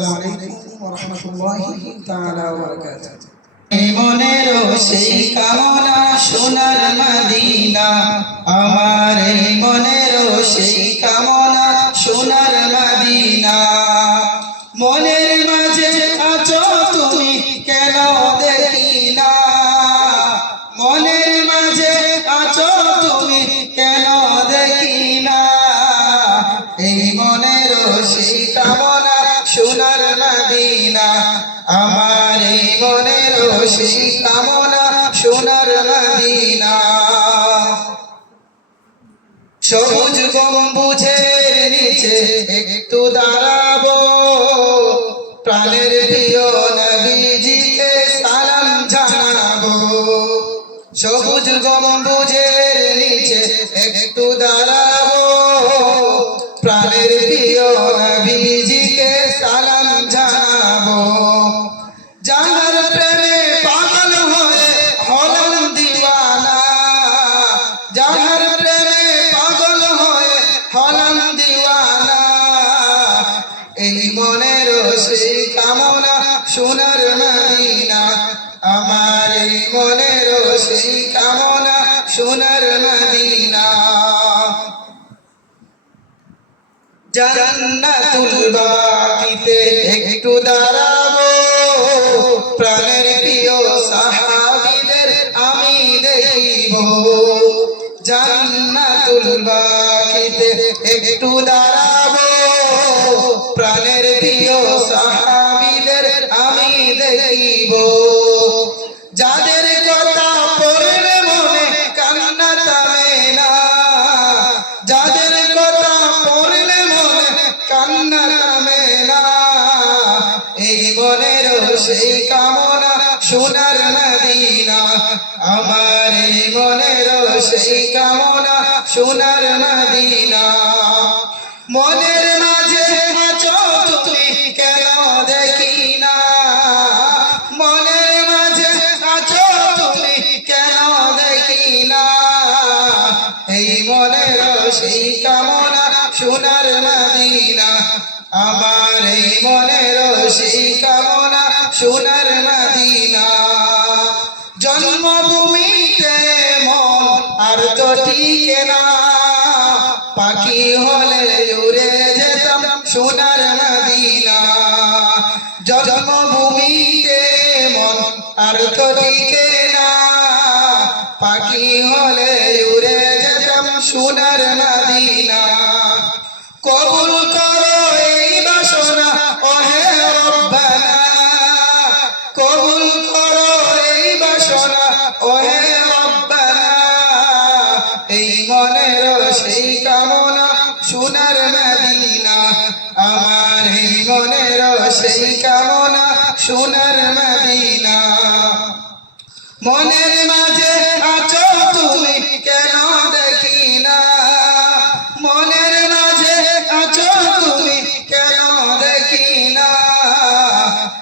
আসসালামু আলাইকুম কামনা সোনার মদিনা, আমার এই মনেরও সেই কামনা সোনার মদিনা। মনের মাঝে আছো তুমি কেন দেখি মনের মাঝে আছো তুমি কেন দেখি না এই মনেরও সেই কামনা সোনার মদিনা, আমার মনেরও সেই কামনা, সোনার মদিনা। সবুজ গম্বুজের নিচে একটু দাঁড়াবো, প্রাণের প্রিয় নবীজিকে সালাম জানাব। সবুজ গম্বুজের নিচে একটু দাঁড়াবো, প্রাণের প্রিয় নবীজিকে মনের সেই কামনা সোনার মদিনা আমার এই মনের সেই কামনা সোনার একটু দাঁড়াবো। প্রাণের প্রিয় সাহাবীদের আমি দেখিব। জান্নাতুল একটু দাঁড়াবো। প্রাণের প্রিয় সাহাবীদের আমি দেখিব। যাদের কথা পড়লে মনে কান্না না, যাদের কথা পড়লে মনে কান্না থামে না, এই মনের সেই কামনা সোনার মদিনা, আমার মনের সেই কামনা সোনার মদিনা। মনের মনের সেই কামনা, সোনার মদিনা। আমার এই মনের সেই কামনা, সোনার মদিনা। জন্মভূমিতে মন আর তো টিকে না পাখি হলে উড়ে যেতাম সোনার মদিনা। জন্মভূমিতে মন আর তো টিকে না পাখি হলে সোনার মদিনা। কবুল করো এই বাসনা, ওহে রব্বানা। কবুল করো এই বাসনা, ওহে রব্বানা। এই মনের সেই কামনা, সোনার মদিনা। আমার এই মনের সেই কামনা, সোনার মদিনা। মনের মাঝে আছো